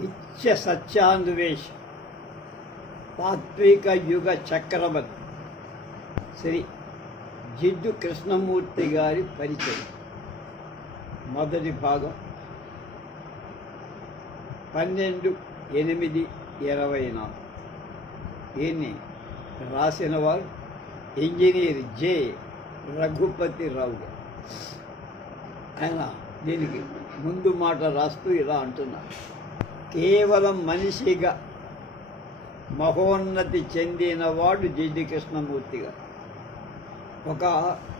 నిత్య సత్యాన్వేష. తాత్విక యుగ చక్రవర్తి. శ్రీ జిడ్డు కృష్ణమూర్తి గారి పరిచయం. మొదటి భాగం. పన్నెండు ఎనిమిది ఇరవై నాలుగు. దీన్ని రాసిన వారు ఇంజనీర్ జె. రఘుపతి రావు ఆయన దీనికి ముందు మాట రాస్తూ ఇలా అంటున్నారు. కేవలం మనిషిగా మహోన్నతి చెందినవాడు జిడ్డి కృష్ణమూర్తిగా ఒక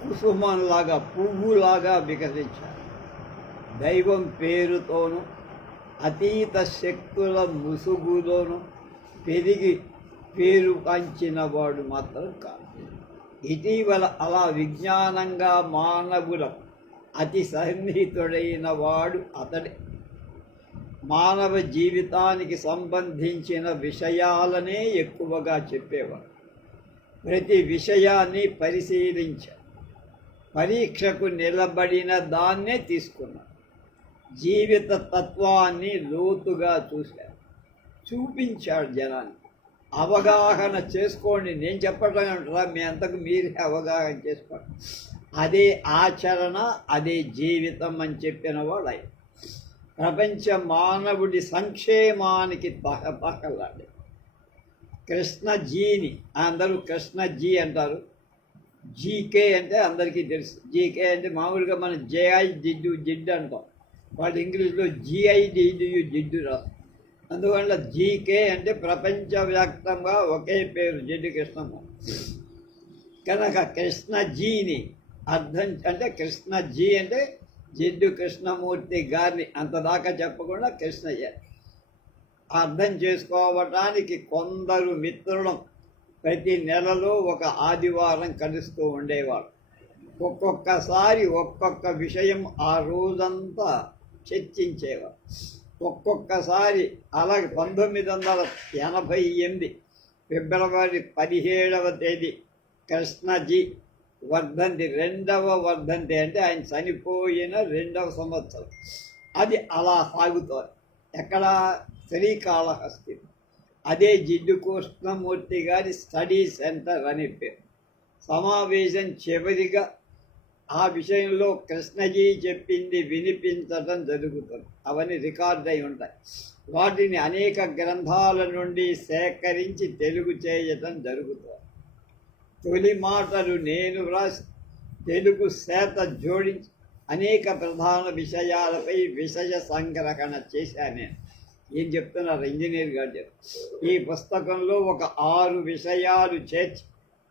కుసుమంలాగా పువ్వులాగా వికసించారు దైవం పేరుతోనూ అతీత శక్తుల ముసుగులోనూ పెరిగి పేరు పంచినవాడు మాత్రం కాదు. ఇటీవల అలా విజ్ఞానంగా మానవుల అతి సన్నిహితుడైన వాడు అతడే. మానవ జీవితానికి సంబంధించిన విషయాలనే ఎక్కువగా చెప్పేవాడు. ప్రతి విషయాన్ని పరిశీలించాడు పరీక్షకు నిలబడిన దాన్నే తీసుకున్నారు జీవిత తత్వాన్ని లోతుగా చూశారు చూపించాడు జనాన్ని అవగాహన చేసుకోండి. నేను చెప్పడం అంటారా? మీ అంతకు మీరే అవగాహన చేసుకోండి. అదే ఆచరణ అదే జీవితం అని చెప్పిన వాడు ప్రపంచ మానవుడి సంక్షేమానికి తహ కృష్ణ కృష్ణజీని అందరూ కృష్ణజీ అంటారు. జీకే అంటే అందరికీ తెలుసు. జీకే అంటే మామూలుగా మనం జేఐ జిడ్డు జిడ్డు అంటాం. వాళ్ళు ఇంగ్లీష్లో జిఐ జిడ్డు జిడ్డు అందువల్ల జీకే అంటే ప్రపంచవ్యాప్తంగా ఒకే పేరు జిడ్డు కృష్ణమ్మ. కనుక కృష్ణజీని అర్థం అంటే కృష్ణజీ అంటే జిడ్డు కృష్ణమూర్తి గారిని అంతదాకా చెప్పకుండా కృష్ణయ్య. అర్థం చేసుకోవటానికి కొందరు మిత్రులను ప్రతి నెలలో ఒక ఆదివారం కలుస్తూ ఉండేవాడు ఒక్కొక్కసారి ఒక్కొక్క విషయం ఆ రోజంతా చర్చించేవారు. ఒక్కొక్కసారి అలాగే పంతొమ్మిది వందల ఎనభై ఎనిమిది ఫిబ్రవరి పదిహేడవ తేదీ కృష్ణజీ వర్ధంతి రెండవ వర్ధంతి అంటే ఆయన చనిపోయిన రెండవ సంవత్సరం. అది అలా సాగుతోంది. ఎక్కడ? శ్రీకాళహస్తి. అదే జిడ్డు కృష్ణమూర్తి గారి స్టడీ సెంటర్ అని పేరు. సమావేశం చివరిగా ఆ విషయంలో కృష్ణజీ చెప్పింది వినిపించటం జరుగుతుంది. అవన్నీ రికార్డ్ అయి ఉంటాయి. వాటిని అనేక గ్రంథాల నుండి సేకరించి తెలుగు చేయటం జరుగుతుంది. తొలి మాటలు నేను వ్రాసి తెలుగు శాత జోడించి అనేక ప్రధాన విషయాలపై విషయ సంగ్రహణ చేశాను నేను. ఏం చెప్తున్నారు? ఇంజనీర్ గారు ఈ పుస్తకంలో ఒక ఆరు విషయాలు చేర్చి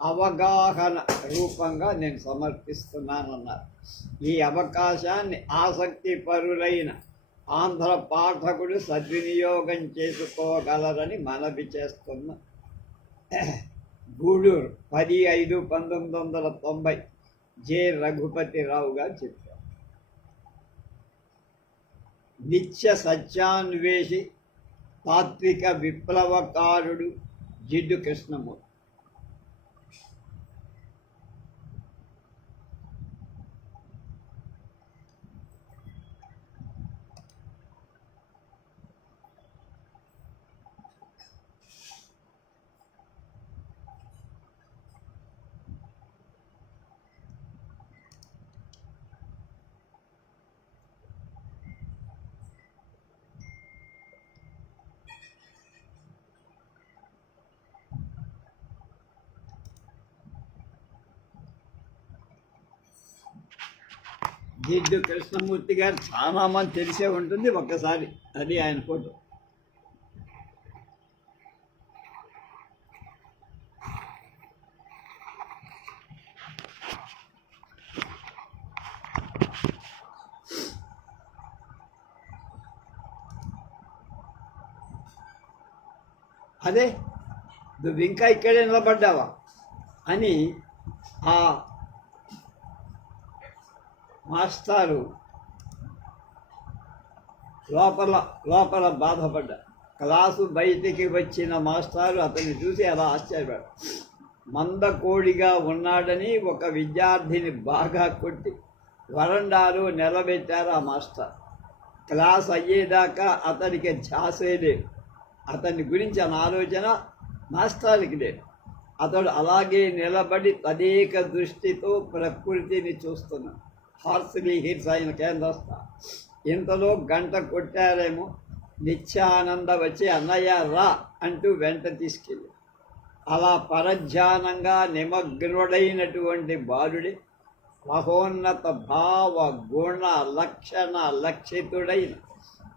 అవగాహన రూపంగా నేను సమర్పిస్తున్నానన్నారు. ఈ అవకాశాన్ని ఆసక్తి పరులైన ఆంధ్ర పాఠకుడు సద్వినియోగం చేసుకోగలరని మనవి చేస్తున్నా. గూడూరు పది ఐదు పంతొమ్మిది వందల తొంభై జె. రఘుపతిరావు గారు చెప్పారు. నిత్య సత్యాన్వేషి తాత్విక విప్లవకారుడు జిడ్డు కృష్ణమూర్తి. జిడ్డు కృష్ణమూర్తి గారు చాలా మంది తెలిసే ఉంటుంది ఒక్కసారి. అది ఆయన ఫోటో. అదే నువ్వు ఇంకా ఇక్కడే నిలబడ్డావా? అని ఆ మాస్టారు. లోపల లోపల బాధపడ్డా. క్లాసు బయటికి వచ్చిన మాస్టారు అతన్ని చూసి అలా ఆశ్చర్యపడ్డాడు. మందకోడిగా ఉన్నాడని ఒక విద్యార్థిని బాగా కొట్టి వరండాలు నిలబెట్టారు ఆ మాస్టర్. క్లాస్ అయ్యేదాకా అతనికి ఛాసే లేదు. అతని గురించి అన్న ఆలోచన మాస్టర్కి లేదు. అతడు అలాగే నిలబడి తదేక దృష్టితో ప్రకృతిని చూస్తున్నాడు. హార్స్లీ హిల్స్ అయిన కేంద్ర ఇంతలో గంట కొట్టారేమో. నిత్యానంద వచ్చి అన్నయ్య రా అంటూ వెంట తీసుకెళ్ళి. అలా పరధ్యానంగా నిమగ్నుడైనటువంటి బాలుడి మహోన్నత భావ గుణ లక్షణ లక్షితుడైన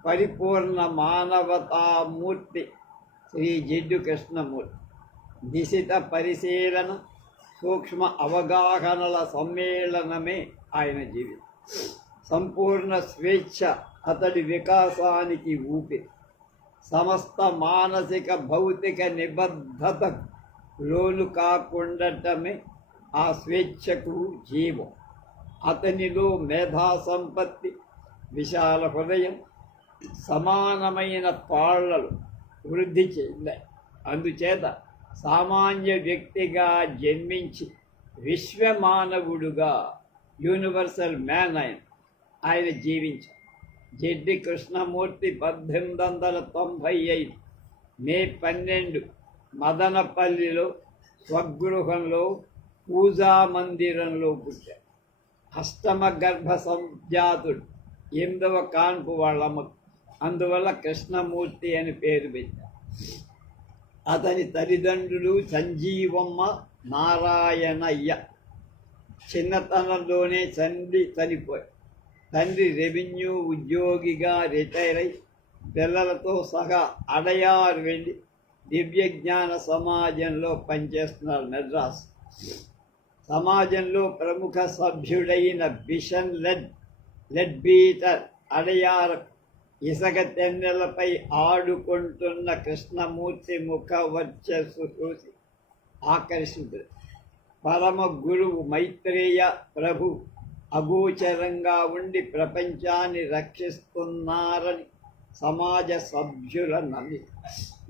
పరిపూర్ణ మానవతామూర్తి శ్రీ జిడ్డు కృష్ణమూర్తి. నిశిత పరిశీలన సూక్ష్మ అవగాహనల సమ్మేళనమే ఆయన జీవితం. సంపూర్ణ స్వేచ్ఛ అతడి వికాసానికి ఊపి. సమస్త మానసిక భౌతిక నిబద్ధతకు లోను కాకుండటమే ఆ స్వేచ్ఛకు జీవం. అతనిలో మేధా సంపత్తి విశాల హృదయం సమానమైన పాళ్ళలు వృద్ధి చెందాయి. అందుచేత సామాన్య వ్యక్తిగా జన్మించి విశ్వమానవుడుగా యూనివర్సల్ మ్యాన్ ఆయన. ఆయన జీవించారు జడ్డి కృష్ణమూర్తి పద్దెనిమిది వందల తొంభై ఐదు మే పన్నెండు మదనపల్లిలో స్వగృహంలో పూజా మందిరంలో పుట్టారు అష్టమ గర్భ సంజాతుడు ఎనిమిదవ కాన్పు వాళ్ళమ్మ అందువల్ల కృష్ణమూర్తి అని పేరు పెట్టారు అతని తల్లిదండ్రులు సంజీవమ్మ నారాయణయ్య. చిన్నతనంలోనే తండ్రి చనిపోయి తండ్రి రెవెన్యూ ఉద్యోగిగా రిటైర్ అయి పిల్లలతో సహా అడయారు వెళ్ళి దివ్యజ్ఞాన సమాజంలో పనిచేస్తున్నారు మెడ్రాస్. సమాజంలో ప్రముఖ సభ్యుడైన bishop lead Leadbeater Adyar ఇసక తెన్నెలపై ఆడుకుంటున్న కృష్ణమూర్తి ముఖ వర్చస్సు చూసి ఆకర్షితుడు. పరమ గురువు మైత్రేయ ప్రభు అగోచరంగా ఉండి ప్రపంచాన్ని రక్షిస్తున్నారని సమాజ సభ్యుల నమ్మి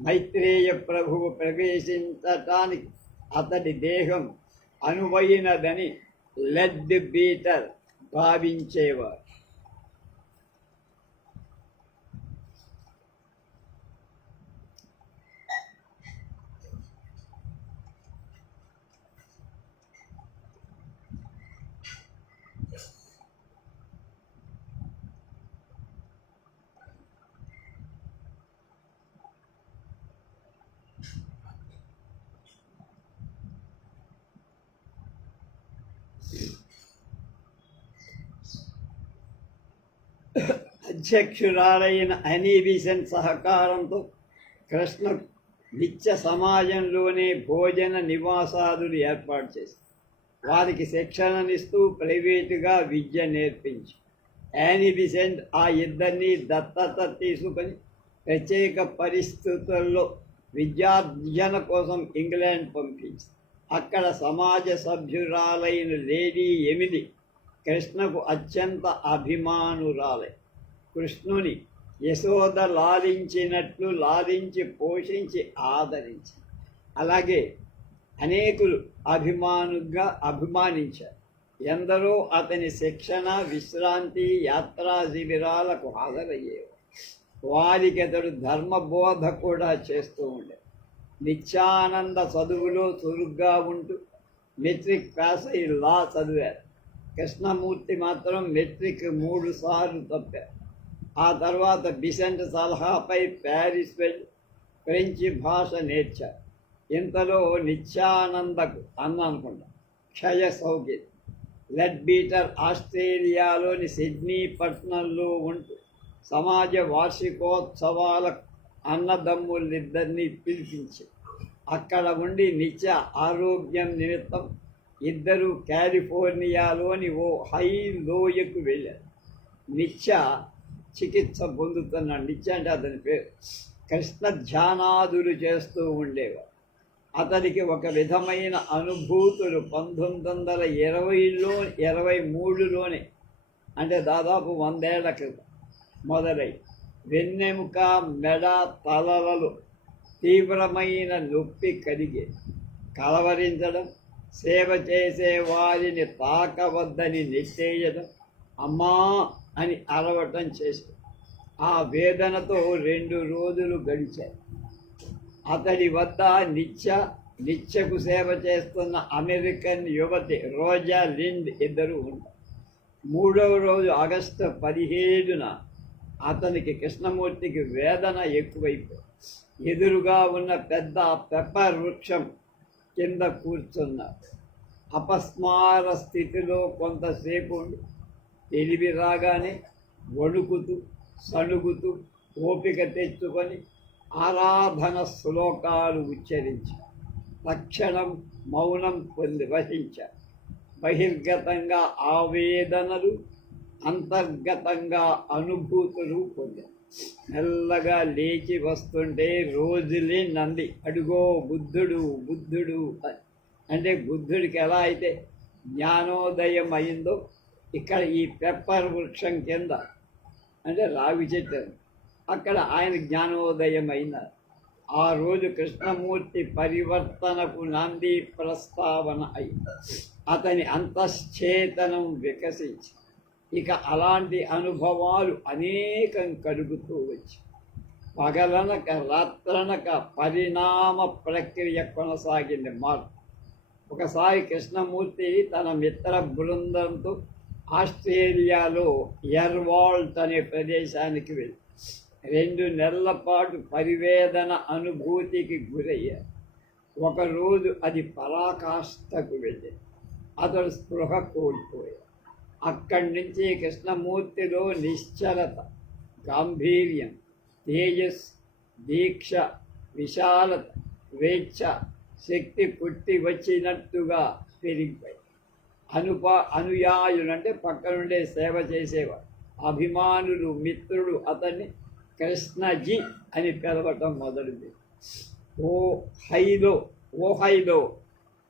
మైత్రేయ ప్రభువు ప్రవేశించటానికి అతడి దేహం అనువైనదని లెడ్ బీటర్ భావించేవారు. అధ్యక్షురాలైన అనీబిషన్ సహకారంతో కృష్ణ నిత్య సమాజంలోనే భోజన నివాసాదులు ఏర్పాటు చేసి వారికి శిక్షణనిస్తూ ప్రైవేటుగా విద్య నేర్పించి యానీ ఆ ఇద్దరిని దత్తత తీసుకొని ప్రత్యేక పరిస్థితుల్లో విద్యార్జన కోసం ఇంగ్లాండ్ పంపించి అక్కడ సమాజ సభ్యురాలైన లేడీ ఎమిలీ కృష్ణకు అత్యంత అభిమానురాలే. కృష్ణుని యశోద లాలించినట్లు లాలించి పోషించి ఆదరించి అలాగే అనేకులు అభిమానుగా అభిమానించారు. ఎందరో అతని శిక్షణ విశ్రాంతి యాత్రా శిబిరాలకు హాజరయ్యేవారు. వారికి అతడు ధర్మబోధ కూడా చేస్తూ ఉండే నిత్యానంద చదువులో చురుగ్గా ఉంటూ మెట్రిక్ పాస్ అయి లా చదివారు. కృష్ణమూర్తి మాత్రం మెట్రిక్ మూడు సార్లు తప్పారు ఆ తర్వాత బిసెంట్ సలహాపై ప్యారిస్ వెళ్ళి ఫ్రెంచి భాష నేర్చారు ఇంతలో నిత్యానందకు అన్న అనుకుంటా. క్షయ సౌఖ్యం. లెడ్ బీటర్ ఆస్ట్రేలియాలోని సిడ్నీ పట్టణంలో ఉంటూ సమాజ వార్షికోత్సవాలకు అన్నదమ్ములిద్దరినీ పిలిపించి. అక్కడ ఉండి నిత్య ఆరోగ్యం నిమిత్తం ఇద్దరు కాలిఫోర్నియాలోని ఓ హై లోయకు వెళ్ళారు. నిత్య చికిత్స పొందుతున్నాడు నిత్య అంటే అతని పేరు. కృష్ణ ధ్యానాదులు చేస్తూ ఉండేవారు అతనికి ఒక విధమైన అనుభూతులు పంతొమ్మిది వందల ఇరవైలో ఇరవై మూడులోనే అంటే దాదాపు వందేళ్ళ క్రితం మొదలై వెన్నెముక మెడ తలలలో తీవ్రమైన నొప్పి కలిగే కలవరించడం సేవ చేసే వారిని తాకవద్దని నిశ్చయించడం అమ్మా అని అలవటం చేశాడు. ఆ వేదనతో రెండు రోజులు గడిచాయి. అతడి వద్ద నిత్య నిత్యకు సేవ చేస్తున్న అమెరికన్ యువతి రోజా లిండ్ ఇద్దరు ఉంటారు మూడవ రోజు ఆగస్టు పదిహేడున అతనికి కృష్ణమూర్తికి వేదన ఎక్కువైపోయింది. ఎదురుగా ఉన్న పెద్ద పెప్పర్ వృక్షం కింద కూర్చున్నారు అపస్మార స్థితిలో కొంతసేపు ఉండి తెలివి రాగానే వణుకుతూ సణుగుతూ ఓపిక తెచ్చుకొని ఆరాధన శ్లోకాలు ఉచ్చరించి. తక్షణం మౌనం పొంది వహించారు బహిర్గతంగా ఆవేదనలు అంతర్గతంగా అనుభూతులు పొందారు మెల్లగా లేచి వస్తుంటే రోజులే నంది. అడుగో బుద్ధుడు బుద్ధుడు అని. అంటే బుద్ధుడికి ఎలా అయితే జ్ఞానోదయం అయిందో ఇక్కడ ఈ పెప్పర్ వృక్షం కింద అంటే రావి చెట్టు. అక్కడ ఆయన జ్ఞానోదయం అయినారు ఆ రోజు కృష్ణమూర్తి పరివర్తనకు నాంది ప్రస్తావన అయింది. అతని అంతశ్చేతనం వికసించింది. ఇక అలాంటి అనుభవాలు అనేకం కలుగుతూ వచ్చి పగలనక రాత్రనక పరిణామ ప్రక్రియ కొనసాగింది. మార్పు. ఒకసారి కృష్ణమూర్తి తన మిత్ర బృందంతో ఆస్ట్రేలియాలో ఎర్వాల్ట్ అనే ప్రదేశానికి వెళ్ళి రెండు నెలల పాటు పరివేదన అనుభూతికి గురయ్యారు. ఒకరోజు అది పరాకాష్ఠకు వెళ్ళి అతడు స్పృహ కోల్పోయాడు. అక్కడి నుంచి కృష్ణమూర్తిలో నిశ్చలత గాంభీర్యం తేజస్ దీక్ష విశాలత స్వేచ్ఛ శక్తి పుట్టి వచ్చినట్టుగా పెరిగిపోయి. అనుపా అనుయాయులు అంటే పక్కనుండే సేవ చేసేవాడు. అభిమానులు మిత్రుడు అతన్ని కృష్ణజీ అని పిలవటం మొదలుది ఓ హైలో ఓ హైలో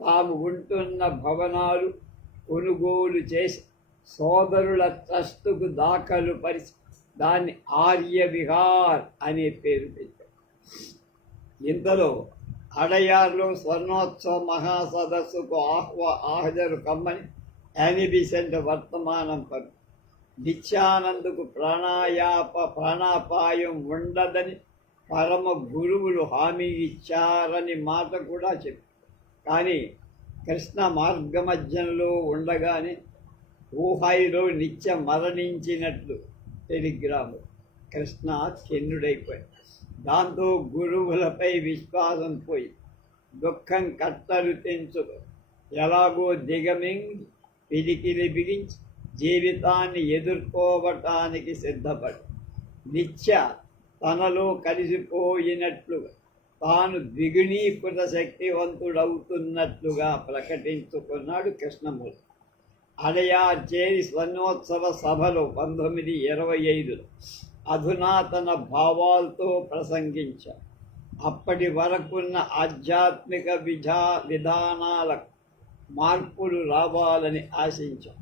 తాము ఉంటున్న భవనాలు కొనుగోలు చేసి సోదరుల ట్రస్టుకు దాఖలు పరిచి దాన్ని ఆర్య విహార్ అనే పేరు పెట్టారు. ఇంతలో అడయార్లో స్వర్ణోత్సవ మహాసదస్సుకు ఆహ్వా ఆహజరు కమ్మని యానిబిసెంట్ వర్తమానం పరు నిత్యానందుకు ప్రాణాయాప ప్రాణాపాయం ఉండదని పరమ గురువులు హామీ ఇచ్చారని మాట కూడా చెప్పారు. కానీ కృష్ణ మార్గమధ్యంలో ఉండగానే ఊహాయిలో నిత్య మరణించినట్లు టెలిగ్రాము. కృష్ణ కిన్నుడైపోయాడు దాంతో గురువులపై విశ్వాసం పోయి దుఃఖం కట్టలు తెంచుకు ఎలాగో దిగమింగి పిడికిలి బిగించి జీవితాన్ని ఎదుర్కోవటానికి సిద్ధపడు. నిత్య తనలో కలిసిపోయినట్లుగా తాను ద్విగుణీకృత శక్తివంతుడవుతున్నట్లుగా ప్రకటించుకున్నాడు కృష్ణమూర్తి. అడయా చేరి స్వర్ణోత్సవ సభలో పంతొమ్మిది ఇరవై ఐదులో అధునాతన భావాలతో ప్రసంగించారు అప్పటి వరకున్న ఆధ్యాత్మిక విధా విధానాలకు మార్పులు రావాలని ఆశించాం.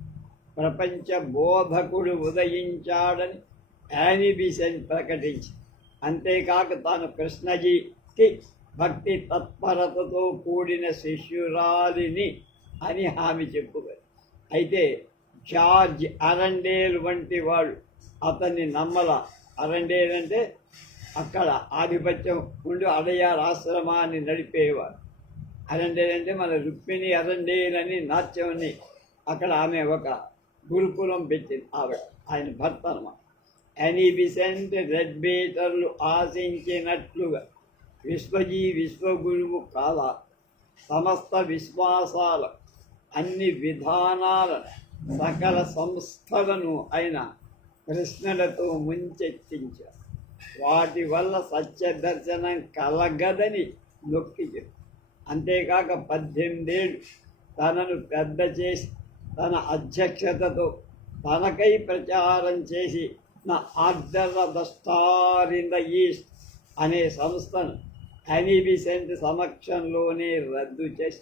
ప్రపంచ బోధకుడు ఉదయించాడని యానిబిసెన్ ప్రకటించి. అంతేకాక తాను కృష్ణజీకి భక్తి తత్పరతతో కూడిన శిష్యురాలిని అని హామీ చెప్పుకోరు అయితే జార్జ్ అరండేల్ వంటి వాడు అతన్ని నమ్మల. అరండేల్ అంటే అక్కడ ఆధిపత్యం ఉండి అడయార్ ఆశ్రమాన్ని నడిపేవారు అరండేల్ అంటే మన రుక్మిణి అరండేల్ అని నాట్యం అక్కడ ఆమె ఒక గురుకులం పెట్టింది ఆవిడ ఆయన భర్త అనమాట ఎనీబిసెంట్ రెడ్ బీటర్లు ఆశించినట్లుగా విశ్వజీ విశ్వగురువు కాల సమస్త విశ్వాసాల అన్ని విధానాల సకల సంస్థలను ఆయన కృష్ణులతో ముంచెత్తించారు వాటి వల్ల సత్య దర్శనం కలగదని నొక్కి చెప్పారు. అంతేకాక పద్దెనిమిదేళ్ళు తనను పెద్ద చేసి తన అధ్యక్షతతో తనకై ప్రచారం చేసి నా order the in the east అనే సంస్థను అనిబిసెంట్ సమక్షంలోనే రద్దు చేసి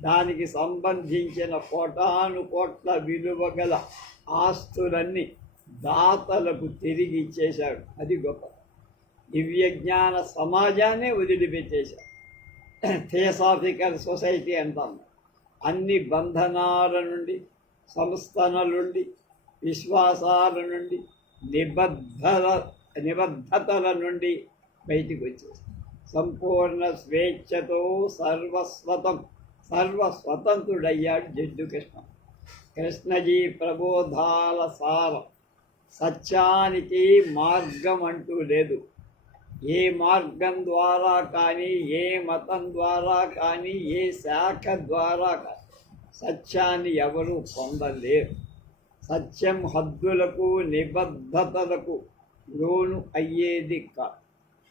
దానికి సంబంధించిన కోటాను కోట్ల విలువ గల ఆస్తులన్నీ దాతలకు తిరిగి ఇచ్చేశాడు. అది గొప్ప. దివ్యజ్ఞాన సమాజాన్ని వదిలిపెట్టేశాడు. థియోసాఫికల్ సొసైటీ అంటాం. అన్ని బంధనాల నుండి సంస్థల నుండి విశ్వాసాల నుండి నిబద్ధల నిబద్ధతల నుండి బయటికి వచ్చేసి సంపూర్ణ స్వేచ్ఛతో సర్వస్వతం సర్వ స్వతంత్రుడయ్యాడు జడ్డు కృష్ణ. కృష్ణజీ ప్రబోధాల సారం. సత్యానికి మార్గం అంటూ లేదు. ఏ మార్గం ద్వారా కానీ ఏ మతం ద్వారా కానీ ఏ శాఖ ద్వారా కానీ సత్యాన్ని ఎవరు పొందలేరు. సత్యం హద్దులకు నిబద్ధతలకు లోను అయ్యేది కాదు.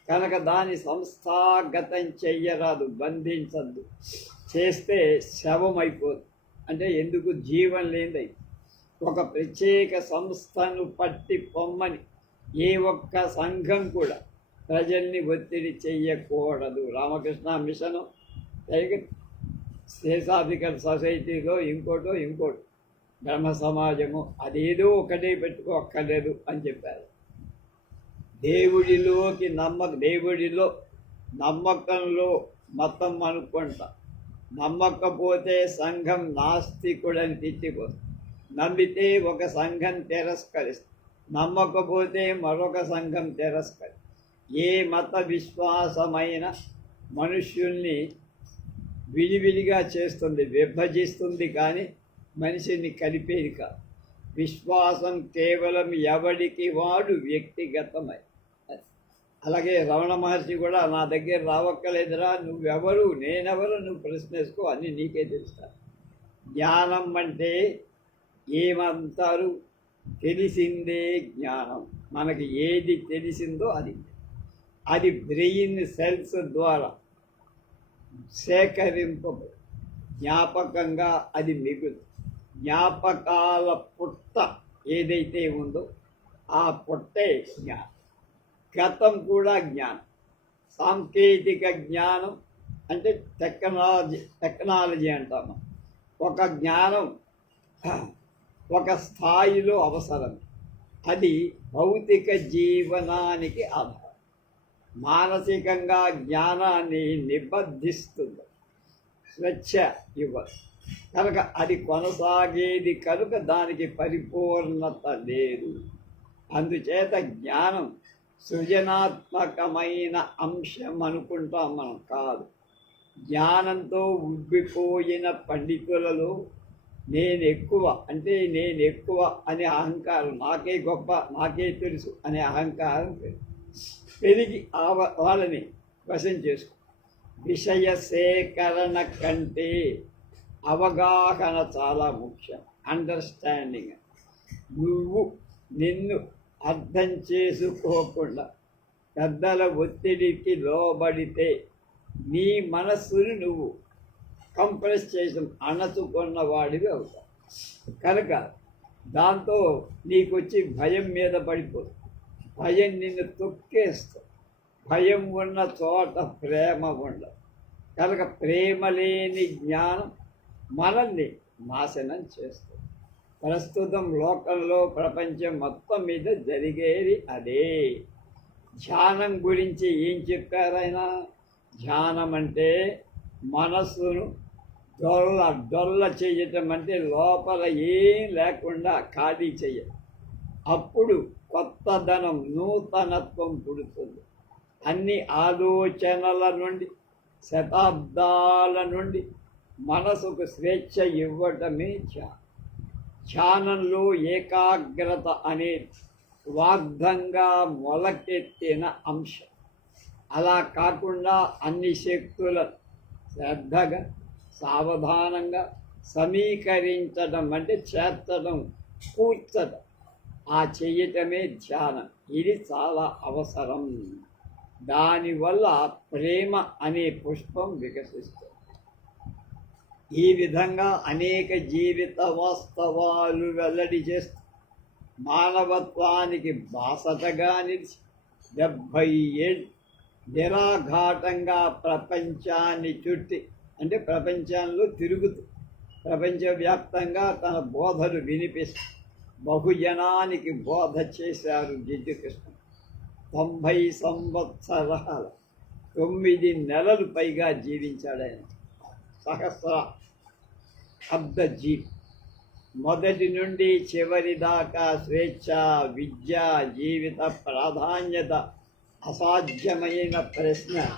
కనుక దాని సంస్థాగతం చెయ్యరాదు బంధించద్దు. చేస్తే శవం అయిపోదు అంటే ఎందుకు? జీవం లేనిదై. ఒక ప్రత్యేక సంస్థను పట్టి పొమ్మని ఏ ఒక్క సంఘం కూడా ప్రజల్ని ఒత్తిడి చెయ్యకూడదు. రామకృష్ణ మిషను శేషాధికార సొసైటీలో ఇంకోటో ఇంకోటి. బ్రహ్మ సమాజము అదేదో ఒకటే పెట్టుకోక్కర్లేదు అని చెప్పారు. దేవుడిలోకి నమ్మక దేవుడిలో నమ్మకంలో మతం అనుకుంటా. నమ్మకపోతే సంఘం నాస్తికుడని తిట్టిపోతుంది నమ్మితే ఒక సంఘం తిరస్కరిస్తుంది నమ్మకపోతే మరొక సంఘం తిరస్కరి. ఏ మత విశ్వాసమైన మనుష్యుల్ని విడివిడిగా చేస్తుంది విభజిస్తుంది కానీ మనిషిని కలిపేది కాదు. విశ్వాసం కేవలం ఎవడికి వాడు వ్యక్తిగతమై అలాగే రమణ మహర్షి కూడా నా దగ్గర రావక్కలేదురా నువ్వెవరు? నేనెవరు? నువ్వు ప్రశ్నేసుకో అని నీకే తెలుస్తా. జ్ఞానం అంటే ఏమంటారు తెలిసిందే జ్ఞానం. మనకి ఏది తెలిసిందో అది. అది బ్రెయిన్ సెల్స్ ద్వారా సేకరింప జ్ఞాపకంగా అది మిగులు. జ్ఞాపకాల పుట్ట ఏదైతే ఉందో ఆ పుట్టే జ్ఞానం. గతం కూడా జ్ఞానం. సాంకేతిక జ్ఞానం అంటే టెక్నాలజీ టెక్నాలజీ అంటాము ఒక జ్ఞానం ఒక స్థాయిలో అవసరం. అది భౌతిక జీవనానికి ఆధారం. మానసికంగా జ్ఞానాన్ని నిబద్ధిస్తుంది. స్వేచ్ఛ ఇవ్వదు. కనుక అది కొనసాగేది కనుక దానికి పరిపూర్ణత లేదు. అందుచేత జ్ఞానం సృజనాత్మకమైన అంశం అనుకుంటాం మనం కాదు. జ్ఞానంతో ఉబ్బిపోయిన పండితులలో నేను ఎక్కువ అంటే నేను ఎక్కువ అనే అహంకారం నాకే గొప్ప నాకే తెలుసు అనే అహంకారం పెరిగి వాళ్ళని వశం చేసుకో. విషయ సేకరణ కంటే అవగాహన చాలా ముఖ్యం అండర్స్టాండింగ్ నువ్వు నిన్ను అర్థం చేసుకోకుండా పెద్దల ఒత్తిడికి లోబడితే నీ మనస్సుని నువ్వు కంప్రెస్ చేసిన అణచుకున్న వాడివి అవుతావు. కనుక దాంతో నీకు వచ్చి భయం మీద పడిపోదు. భయం నిన్ను తొక్కేస్తుంది. భయం ఉన్న చోట ప్రేమ ఉండదు. కనుక ప్రేమ లేని జ్ఞానం మనల్ని నాశనం చేస్తుంది. ప్రస్తుతం లోకంలో ప్రపంచం మొత్తం మీద జరిగేది అదే. ధ్యానం గురించి ఏం చెప్పారైనా ధ్యానం అంటే మనస్సును డొల్ల డొల్ల చేయటం అంటే లోపల ఏం లేకుండా ఖాళీ చేయడం అప్పుడు కొత్తదనం నూతనత్వం పుడుతుంది. అన్ని ఆలోచనల నుండి శతాబ్దాల నుండి మనసుకు స్వేచ్ఛ ఇవ్వటమే ధ్యానం. ధ్యానంలో ఏకాగ్రత అనే వాగ్దంగా మొలకెత్తిన అంశం. అలా కాకుండా అన్ని శక్తుల శ్రద్ధగా సావధానంగా సమీకరించడం అంటే చేర్చడం కూర్చడం. ఆ చేయటమే ధ్యానం. ఇది చాలా అవసరం. దానివల్ల ప్రేమ అనే పుష్పం వికసిస్తుంది. ఈ విధంగా అనేక జీవిత వాస్తవాలు వెల్లడి చేస్తూ మానవత్వానికి బాసటగా నిలిచి డెబ్భై ఏళ్ళు నిరాఘాటంగా ప్రపంచాన్ని చుట్టి అంటే ప్రపంచంలో తిరుగుతూ ప్రపంచవ్యాప్తంగా తన బోధలు వినిపిస్తూ బహుజనానికి బోధ చేశారు జిడ్డుకృష్ణ తొంభై సంవత్సరాల తొమ్మిది నెలలు పైగా జీవించాడు ఆయన. సహస్ర అబ్ద జీప్ మొదటి నుండి చివరి దాకా స్వేచ్ఛ విద్య జీవిత ప్రాధాన్యత అసాధ్యమైన ప్రశ్న.